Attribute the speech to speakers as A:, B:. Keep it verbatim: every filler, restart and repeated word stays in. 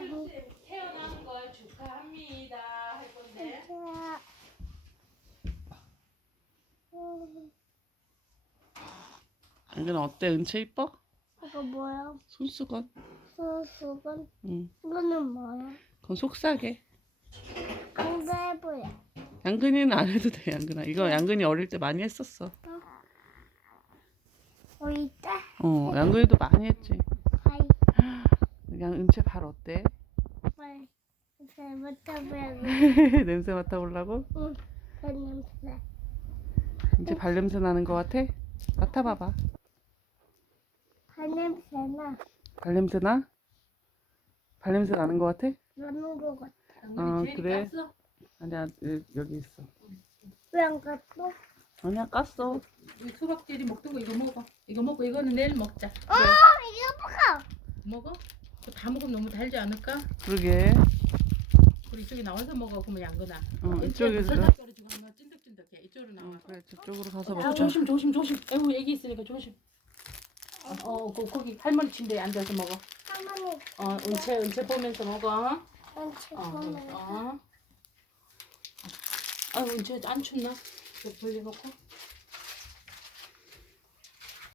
A: 꿀쌤 태어난 걸 축하합니다 할 건데.
B: 은근아 어때? 은채 이뻐?
C: 이거 뭐야?
B: 손수건.
C: 수수건?
B: 응.
C: 이거는 뭐야?
B: 그건 속삭여.
C: 안돼 보여.
B: 양근이는 안 해도 돼, 양근아. 이거 양근이 어릴 때 많이 했었어.
C: 어 있다.
B: 어, 양근이도 많이 했지.
C: 아이
B: 양 은채 발 어때?
C: 빨리 잘못해 보여.
B: 냄새 맡아보려고?
C: 응. 그 냄새.
B: 이제 발 냄새 나는 거 같아? 맡아봐봐.
C: 그 냄새나
B: 발 냄새 나? 발 냄새 나는 거 같아?
C: 나는 거 같아.
B: 아, 그래? 아니야, 여기, 여기 있어.
C: 왜 안 갔어?
B: 아니야, 깠어.
A: 이 수박젤리 먹던 거 이거 먹어. 이거 먹고 이거는 내일 먹자.
C: 어 이거 봐봐.
A: 먹어? 그거 다 먹으면 너무 달지 않을까?
B: 그러게.
A: 우리 이쪽에 나와서 먹어. 그러면 양거나.
B: 어, 이쪽에서.
A: 설탕 떨어지고 하면 찐득찐득해. 이쪽으로 나와.
B: 어, 그래, 저쪽으로 가서
A: 아,
B: 먹자.
A: 조심 조심 조심. 아이고 애기 있으니까 조심. 어, 어 거, 거기 할머니 침대에 앉아서 먹어.
C: 할머니.
A: 어 은채 은채 보면서 먹어.
C: 난
A: 어,
C: 지금
A: 어. 아유 은채 안 춥나? 이거 벌려놓고.